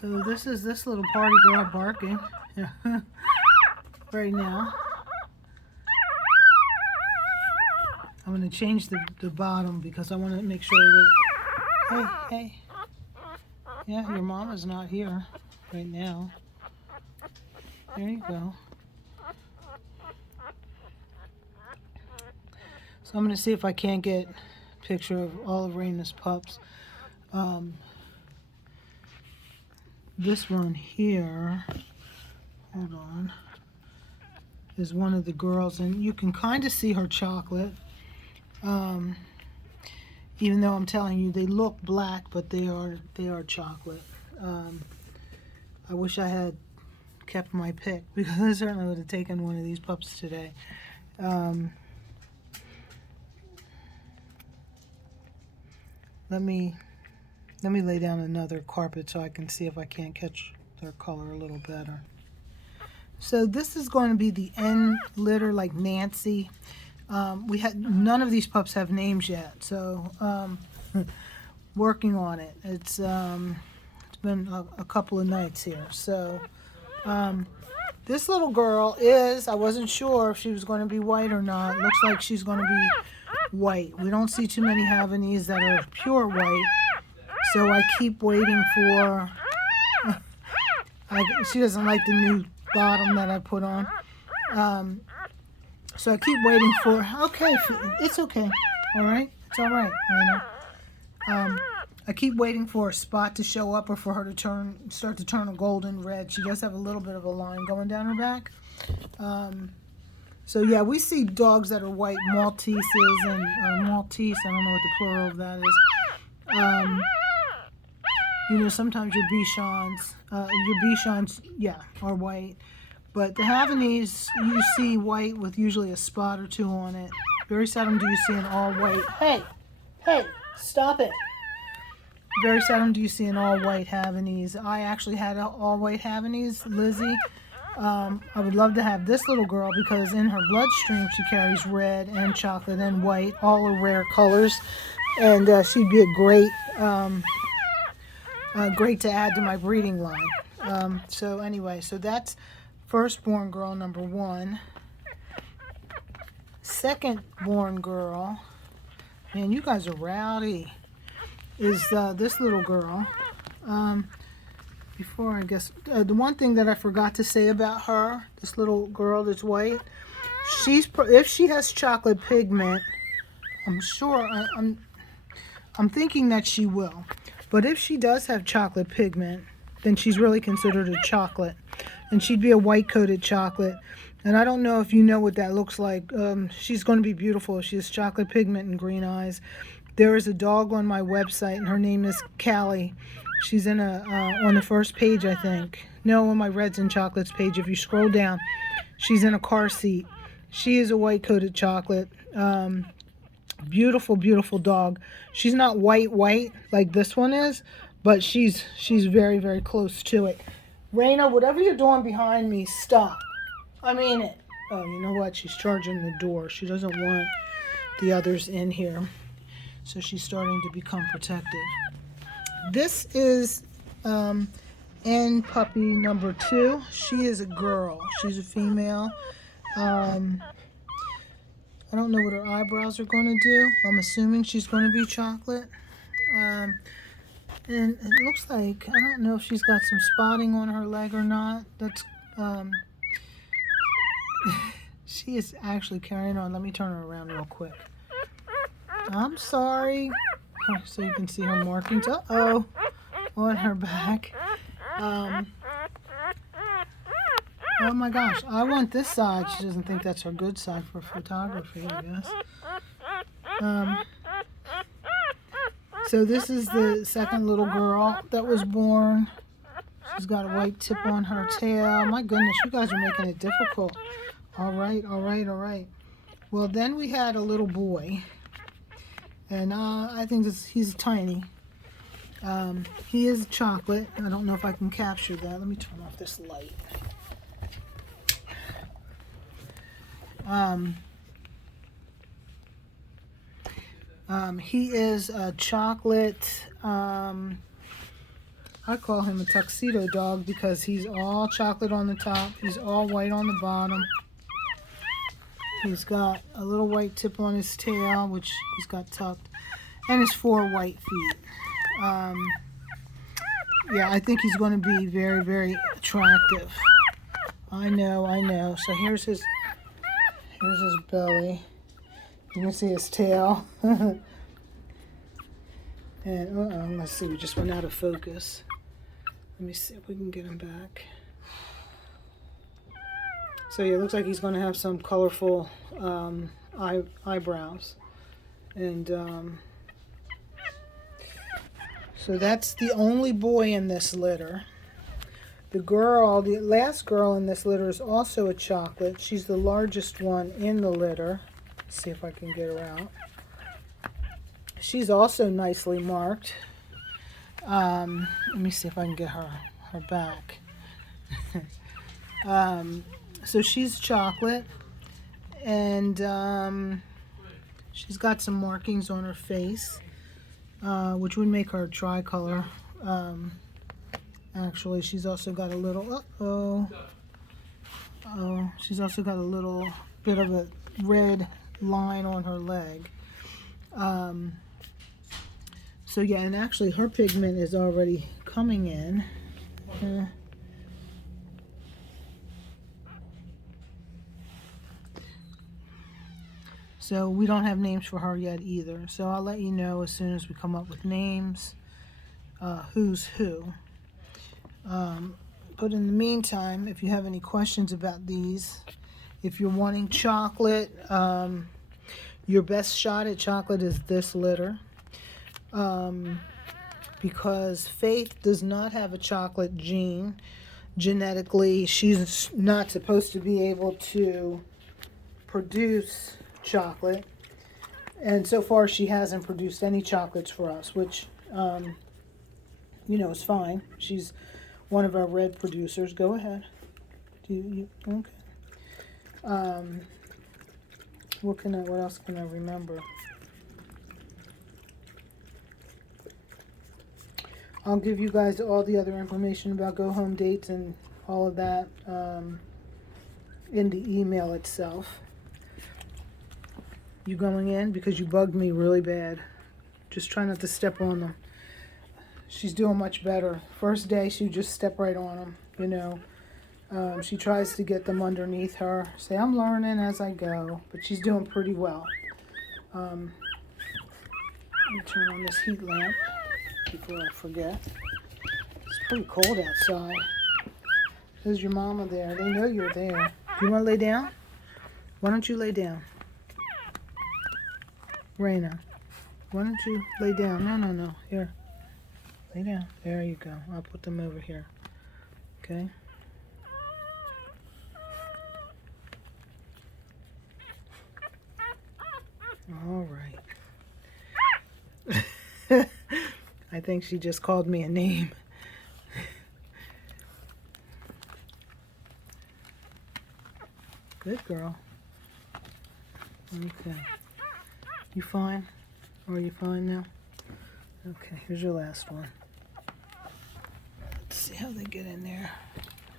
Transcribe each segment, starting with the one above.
So this is this little party girl barking right now. I'm going to change the bottom because I want to make sure that, hey, yeah, your mama's not here right now. There you go. So I'm going to see if I can't get a picture of all of Raina's pups. This one here, hold on, is one of the girls, and you can kind of see her chocolate. Even though I'm telling you they look black, but they are chocolate. I wish I had kept my pick because I certainly would have taken one of these pups today. Let me lay down another carpet so I can see if I can't catch their color a little better. So this is going to be the end litter, like Nancy. We had none of these pups have names yet, so working on it. It's been a couple of nights here. So this little girl is, I wasn't sure if she was going to be white or not. Looks like she's going to be white. We don't see too many Havanese that are pure white, so I keep waiting for. She doesn't like the new bottom that I put on. So I keep waiting for, okay, it's okay, all right? It's all right, I keep waiting for a spot to show up or for her to start to turn a golden red. She does have a little bit of a line going down her back. So yeah, we see dogs that are white, Malteses and Maltese, I don't know what the plural of that is. You know, sometimes your Bichons, yeah, are white. But the Havanese, you see white with usually a spot or two on it. Very seldom do you see an all white. Hey, stop it. Very seldom do you see an all white Havanese. I actually had an all white Havanese, Lizzie. I would love to have this little girl because in her bloodstream she carries red and chocolate and white, all are rare colors. And she'd be a great to add to my breeding line. So anyway, so that's firstborn girl number 1. Secondborn girl, man, you guys are rowdy, is this little girl. Before I guess, the one thing that I forgot to say about her, this little girl that's white, if she has chocolate pigment, I'm sure, I'm thinking that she will. But if she does have chocolate pigment, then she's really considered a chocolate. And she'd be a white-coated chocolate. And I don't know if you know what that looks like. She's going to be beautiful. She has chocolate pigment and green eyes. There is a dog on my website, and her name is Callie. She's in on the first page, I think. No, on my Reds and Chocolates page. If you scroll down, she's in a car seat. She is a white-coated chocolate. Beautiful, beautiful dog. She's not white like this one is, but she's very, very close to it. Raina, whatever you're doing behind me, stop. I mean it. Oh, you know what? She's charging the door. She doesn't want the others in here. So she's starting to become protective. This is N puppy number 2. She is a girl. She's a female. I don't know what her eyebrows are going to do. I'm assuming she's going to be chocolate. And it looks like, I don't know if she's got some spotting on her leg or not. That's, she is actually carrying on. Let me turn her around real quick. I'm sorry. So you can see her markings. Uh-oh. On her back. Oh my gosh. I want this side. She doesn't think that's her good side for photography, I guess. So this is the second little girl that was born. She's got a white tip on her tail. My goodness, you guys are making it difficult. All right. Well, then we had a little boy. And I think he's tiny. He is chocolate. I don't know if I can capture that. Let me turn off this light. He is a chocolate. I I call him a tuxedo dog because he's all chocolate on the top. He's all white on the bottom. He's got a little white tip on his tail, which he's got tucked, and his 4 white feet. Yeah, I think he's going to be very, very attractive. I know. So here's his belly. You can see his tail. And let's see, we just went out of focus. Let me see if we can get him back. So yeah, it looks like he's going to have some colorful eyebrows. And so that's the only boy in this litter. The last girl in this litter is also a chocolate. She's the largest one in the litter. Let's see if I can get her out. She's also nicely marked. Let me see if I can get her back. So she's chocolate, and she's got some markings on her face, which would make her tricolor. Actually, she's also got a little, she's also got a little bit of a red line on her leg. So yeah, and actually her pigment is already coming in. So we don't have names for her yet either. So I'll let you know as soon as we come up with names, who's who. But in the meantime, if you have any questions about these, if you're wanting chocolate, your best shot at chocolate is this litter. Because Faith does not have a chocolate gene. Genetically, she's not supposed to be able to produce chocolate. And so far, she hasn't produced any chocolates for us, which, is fine. She's one of our red producers. Go ahead. Okay. What else can I remember? I'll give you guys all the other information about go home dates and all of that in the email itself. You going in? Because you bugged me really bad. Just try not to step on them. She's doing much better. First day, she would just step right on them, She tries to get them underneath her. Say, I'm learning as I go. But she's doing pretty well. Let me turn on this heat lamp before I forget. It's pretty cold outside. There's your mama there. They know you're there. You want to lay down? Why don't you lay down? Raina, why don't you lay down? No. Here. Lay down. There you go. I'll put them over here. Okay? All right. I think she just called me a name. Good girl. Okay. You fine? Or are you fine now? Okay, here's your last one. Let's see how they get in there.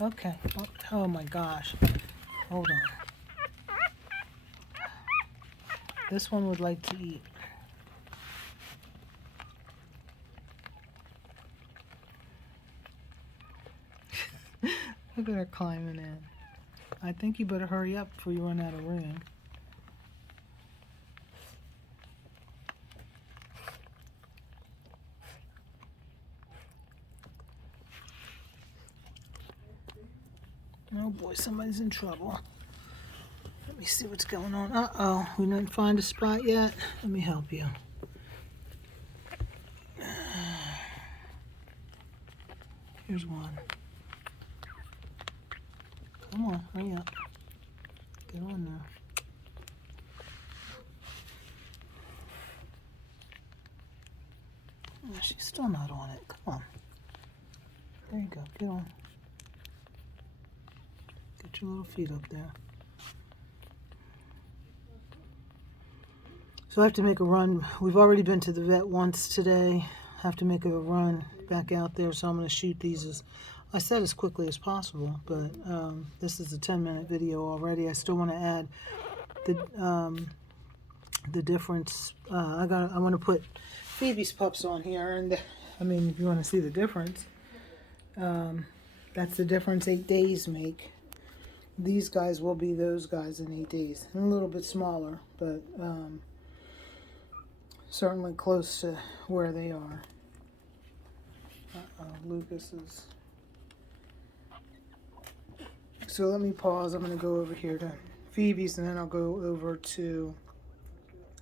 Okay. Oh my gosh. Hold on. This one would like to eat. Look at her climbing in. I think you better hurry up before you run out of room. Oh boy, somebody's in trouble. Let me see what's going on. Uh-oh, we didn't find a spot yet. Let me help you. Here's one. Come on, hurry up. Get on there. Oh, she's still not on it. Come on. There you go. Get on. Get your little feet up there. So I have to make a run. We've already been to the vet once today. have to make a run back out there, so I'm going to shoot these as quickly as possible. But this is a 10-minute video already. I still want to add the difference. I want to put Phoebe's pups on here, and I mean, if you want to see the difference, that's the difference 8 days make. These guys will be those guys in 8 days, and a little bit smaller, but certainly close to where they are. Lucas is. So let me pause. I'm going to go over here to Phoebe's, and then I'll go over to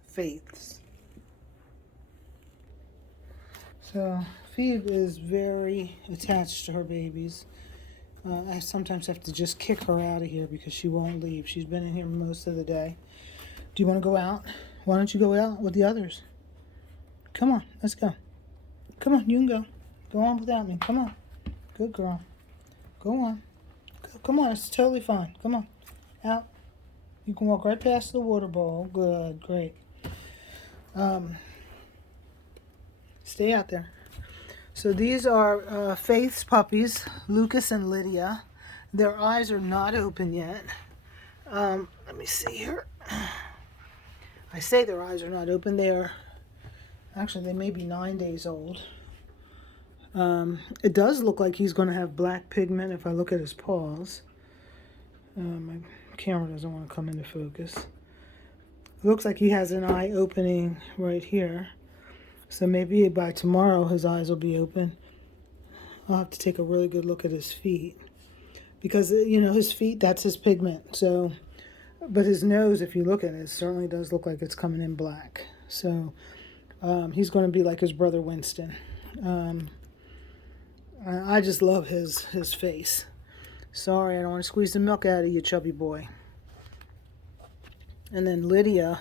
Faith's. So Phoebe is very attached to her babies. I sometimes have to just kick her out of here because she won't leave. She's been in here most of the day. Do you want to go out? Why don't you go out with the others? Come on, let's go. Come on, you can go. Go on without me. Come on. Good girl. Go on. Come on, it's totally fine. Come on. Out. You can walk right past the water bowl. Good, great. Stay out there. So these are Faith's puppies, Lucas and Lydia. Their eyes are not open yet. Let me see here. I say their eyes are not open. Actually, they may be 9 days old. It does look like he's going to have black pigment if I look at his paws. My camera doesn't want to come into focus. It looks like he has an eye opening right here. So maybe by tomorrow his eyes will be open. I'll have to take a really good look at his feet. Because, you know, his feet, that's his pigment. So, but his nose, if you look at it certainly does look like it's coming in black. So he's going to be like his brother Winston. I just love his face. Sorry, I don't want to squeeze the milk out of you, chubby boy. And then Lydia,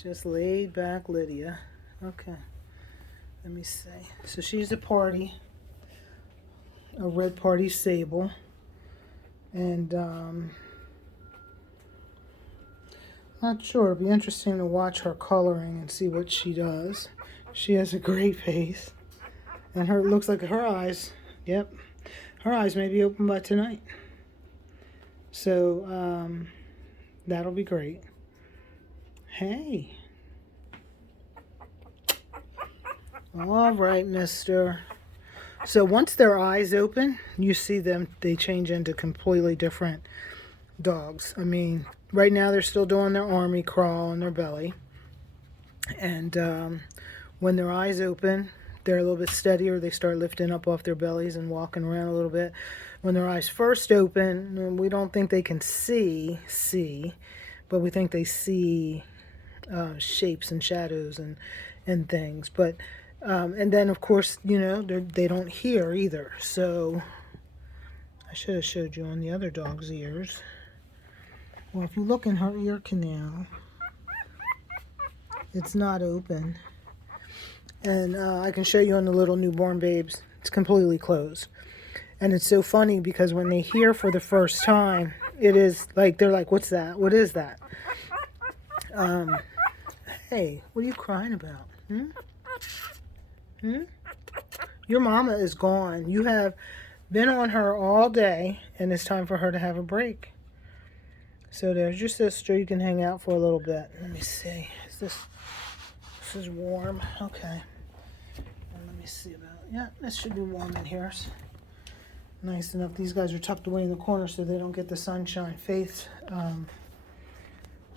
just laid back Lydia. Okay, let me see. So she's a party, a red party sable. And not sure, it'd be interesting to watch her coloring and see what she does. She has a great face. And it looks like her eyes, yep, her eyes may be open by tonight. So that'll be great. Hey. All right, mister. So once their eyes open, you see them, they change into completely different dogs. I mean, right now they're still doing their army crawl on their belly. And when their eyes open, they're a little bit steadier. They start lifting up off their bellies and walking around a little bit. When their eyes first open, we don't think they can see, but we think they see shapes and shadows and things. But and then of course, you know, they don't hear either. So I should have showed you on the other dog's ears. Well, if you look in her ear canal, it's not open. And I can show you on the little newborn babes, it's completely closed. And it's so funny because when they hear for the first time, it is like, they're like, what's that? What is that? Hey, what are you crying about? Your mama is gone. You have been on her all day, and it's time for her to have a break. So there's your sister. You can hang out for a little bit. Let me see. This is warm. Okay. Let me see about, yeah, this should be warm in here. Nice enough. These guys are tucked away in the corner so they don't get the sunshine. Faith's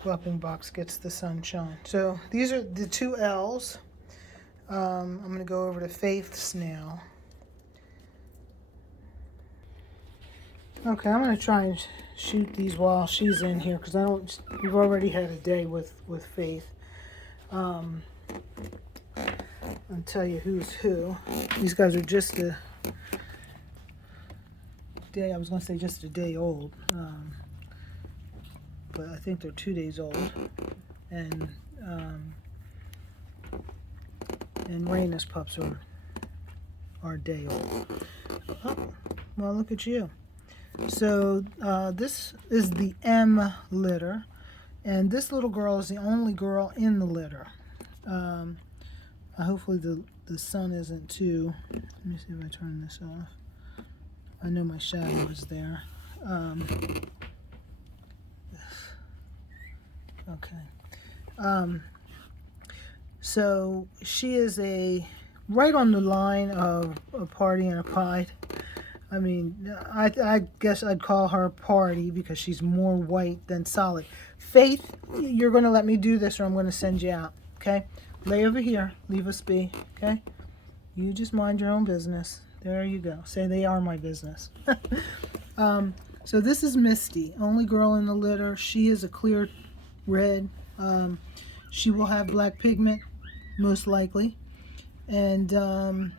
whelping box gets the sunshine. So these are the two L's. I'm going to go over to Faith's now. Okay, I'm going to try and shoot these while she's in here because we've already had a day with Faith. I'll tell you who's who. These guys are just a day, I was going to say just a day old, but I think they're 2 days old. And Raina's pups are a day old. Oh, well, look at you. So this is the M litter, and this little girl is the only girl in the litter. Hopefully the sun isn't too. Let me see if I turn this off. I know my shadow is there. Okay. So she is right on the line of a party and a pied. I mean, I guess I'd call her party because she's more white than solid. Faith, you're going to let me do this or I'm going to send you out, okay? Lay over here. Leave us be, okay? You just mind your own business. There you go. Say they are my business. So this is Misty, only girl in the litter. She is a clear red. She will have black pigment, most likely. And you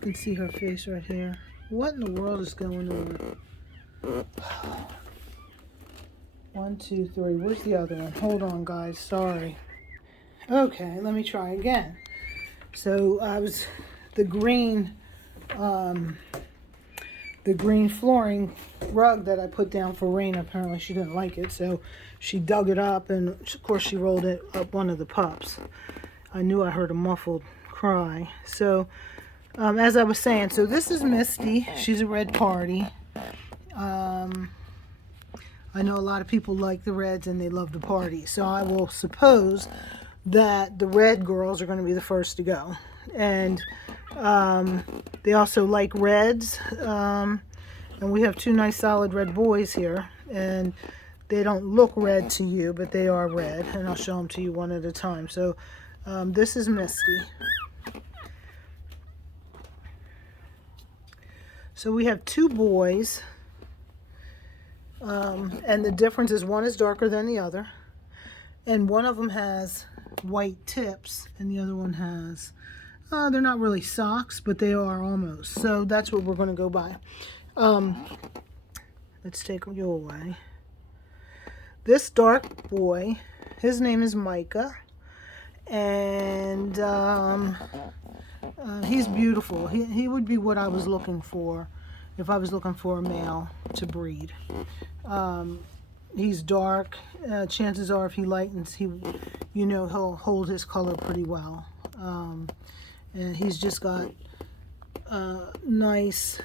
can see her face right here. What in the world is going on? 1, 2, 3. Where's the other one? Hold on, guys. Sorry. Okay, let me try again. So the green flooring rug that I put down for Rain. Apparently she didn't like it, so she dug it up, and of course she rolled it up one of the pups. I knew I heard a muffled cry. So as I was saying, so this is Misty. She's a red party. I know a lot of people like the reds and they love the party, so I will suppose that the red girls are going to be the first to go. And they also like reds, and we have 2 nice solid red boys here, and they don't look red to you, but they are red, and I'll show them to you one at a time. So this is Misty. So we have 2 boys, and the difference is one is darker than the other, and one of them has white tips, and the other one has, they're not really socks, but they are almost. So that's what we're going to go by. Let's take you away. This dark boy, his name is Micah, and he's beautiful. He would be what I was looking for if I was looking for a male to breed. He's dark. Chances are if he lightens, he'll hold his color pretty well. And he's just got nice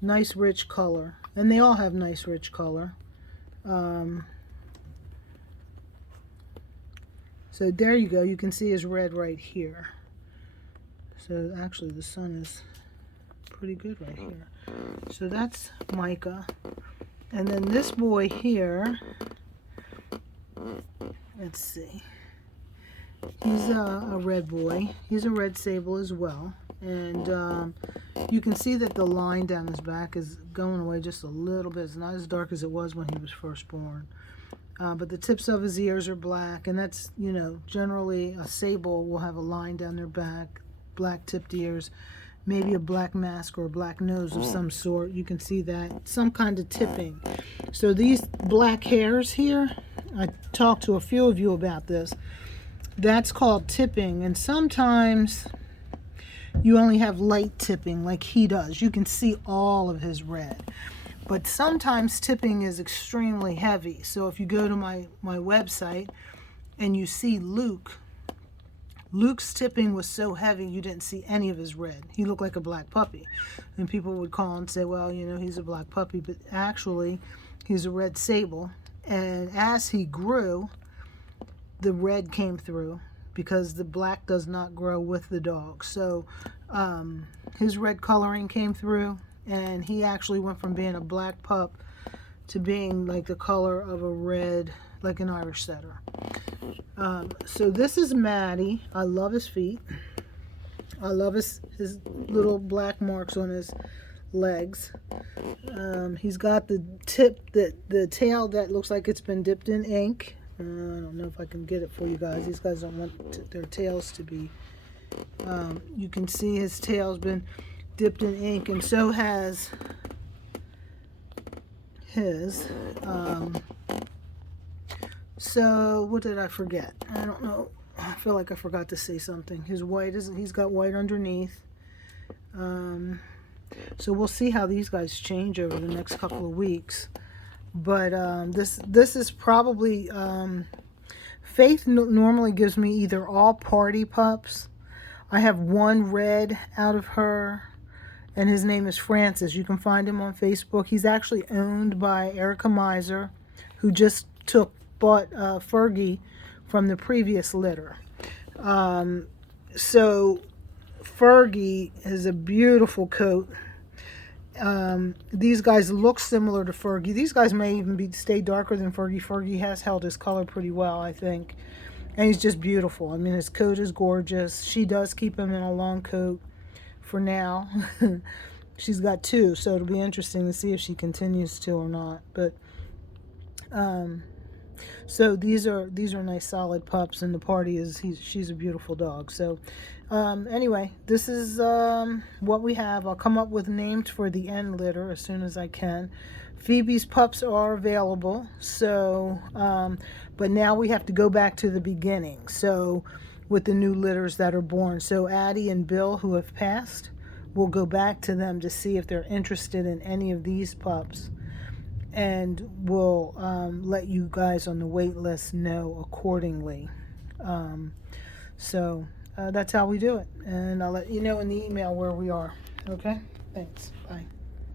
rich color. And they all have nice rich color. So there you go. You can see his red right here. So actually the sun is pretty good right here. So that's Micah. And then this boy here, let's see. He's a red boy. He's a red sable as well. And you can see that the line down his back is going away just a little bit. It's not as dark as it was when he was first born. But the tips of his ears are black, and that's, generally a sable will have a line down their back, black tipped ears, maybe a black mask or a black nose of some sort. You can see that, some kind of tipping. So these black hairs here, I talked to a few of you about this. That's called tipping, and sometimes you only have light tipping like he does. You can see all of his red. But sometimes tipping is extremely heavy. So if you go to my website and you see Luke's tipping was so heavy you didn't see any of his red. He looked like a black puppy. And people would call and say, well, he's a black puppy. But actually, he's a red sable. And as he grew, the red came through because the black does not grow with the dog. So his red coloring came through. And he actually went from being a black pup to being like the color of a red, like an Irish setter. So this is Maddie. I love his feet. I love his little black marks on his legs. He's got the the tail that looks like it's been dipped in ink. I don't know if I can get it for you guys. These guys don't want their tails to be. You can see his tail's been dipped in ink, and so has his. So what did I forget? I don't know. I feel like I forgot to say something. His white he's got white underneath. So we'll see how these guys change over the next couple of weeks. But this is probably Faith normally gives me either all party pups. I have one red out of her, and his name is Francis. You can find him on Facebook. He's actually owned by Erica Miser, who just bought Fergie from the previous litter. So Fergie is a beautiful coat. These guys look similar to Fergie. These guys may even stay darker than Fergie. Fergie has held his color pretty well, I think. And he's just beautiful. I mean, his coat is gorgeous. She does keep him in a long coat for now. She's got two, so it'll be interesting to see if she continues to or not. But so these are nice solid pups, and the party is she's a beautiful dog. So anyway, this is what we have. I'll come up with names for the end litter as soon as I can. Phoebe's pups are available, so but now we have to go back to the beginning. So with the new litters that are born. So Addie and Bill, who have passed, we'll go back to them to see if they're interested in any of these pups. And we'll let you guys on the wait list know accordingly. So that's how we do it. And I'll let you know in the email where we are. Okay? Thanks. Bye.